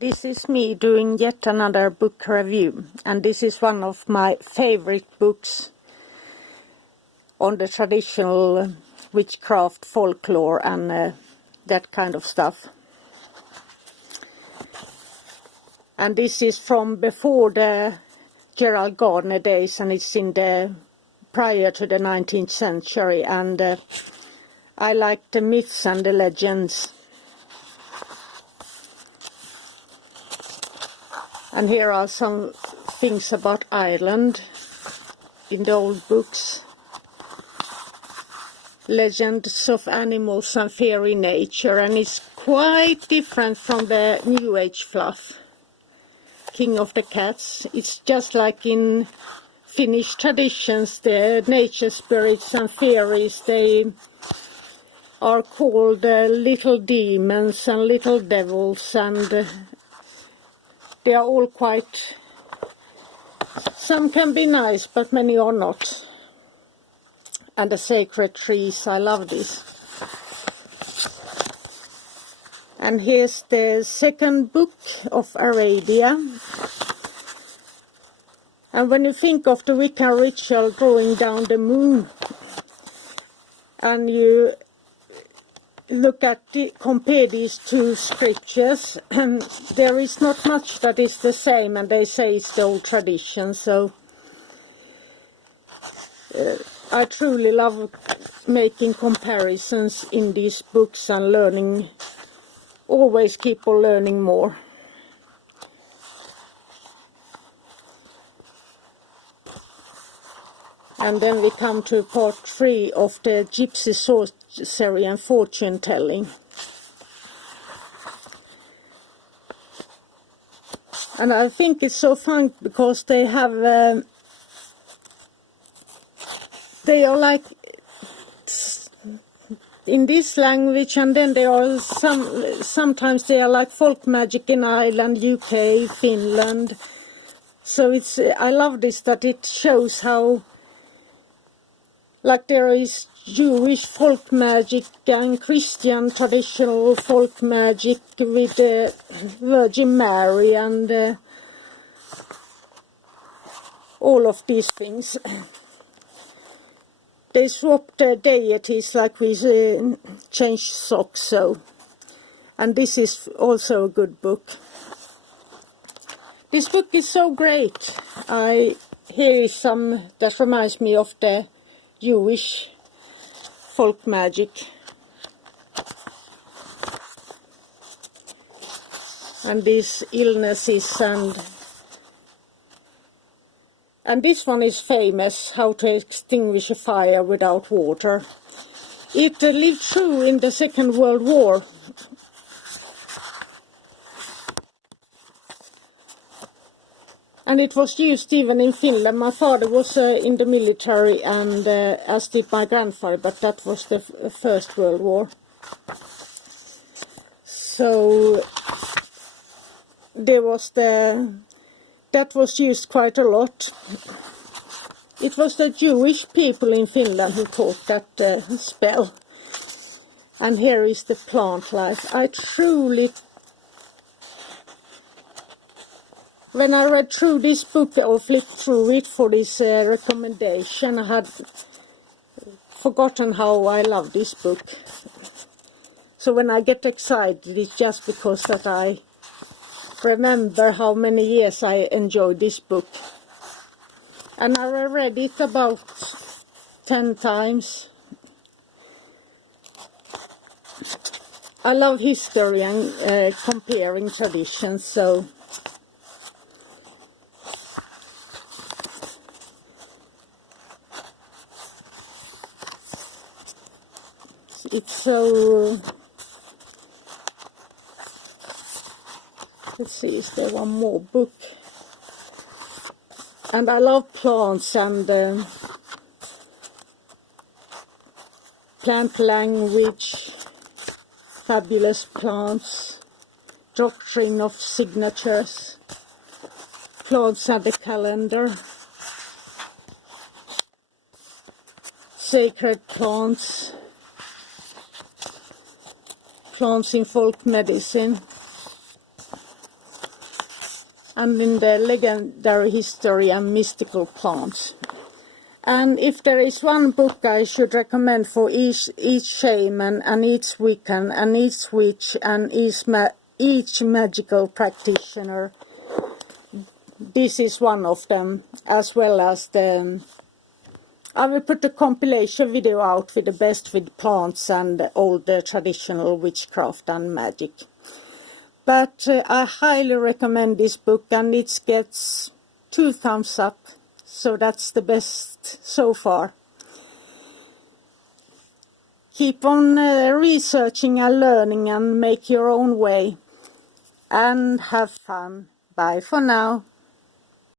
This is me doing yet another book review, and this is one of my favorite books on the traditional witchcraft, folklore and that kind of stuff. And this is from before the Gerald Gardner days, and it's in the prior to the 19th century, and I like the myths and the legends. And here are some things about Ireland in the old books. Legends of animals and fairy nature, and it's quite different from the New Age fluff. King of the Cats, it's just like in Finnish traditions, the nature spirits and fairies, they are called little demons and little devils, and they are all quite, some can be nice, but many are not. And the sacred trees, I love this. And here's the second book of Arabia. And when you think of the Wiccan ritual drawing down the moon, and you look at compare these two scriptures, there is not much that is the same, and they say it's the old tradition. So I truly love making comparisons in these books and learning, always keep on learning more. And then we come to part 3 of the Gypsy sorcery and fortune telling. And I think it's so fun because they have, they are like in this language, and then they are sometimes they are like folk magic in Ireland, UK, Finland. So it's, I love this, that it shows how, like there is Jewish folk magic and Christian traditional folk magic with the Virgin Mary and all of these things. They swap the deities like we change socks, so. And this is also a good book. This book is so great. Here is some that reminds me of the Jewish folk magic. And these illnesses and this one is famous, how to extinguish a fire without water. It lived through in the Second World War. And it was used even in Finland. My father was in the military, and as did my grandfather, but that was the First World War. So there was that was used quite a lot. It was the Jewish people in Finland who taught that spell. And here is the plant life. I truly, when I read through this book or flipped through it for this recommendation, I had forgotten how I love this book. So when I get excited, it's just because that I remember how many years I enjoyed this book. And I read it about 10 times. I love history and comparing traditions, so it's so. Let's see, is there one more book? And I love plants and plant language, fabulous plants, doctrine of signatures, plants and the calendar, sacred plants, plants in folk medicine. and in the legendary history and mystical plants. And if there is one book I should recommend for each shaman and each Wiccan and each witch and each magical practitioner, this is one of them, as well as the... I will put a compilation video out with the best with plants and all the traditional witchcraft and magic. But I highly recommend this book, and it gets 2 thumbs up. So that's the best so far. Keep on researching and learning and make your own way. And have fun. Bye for now.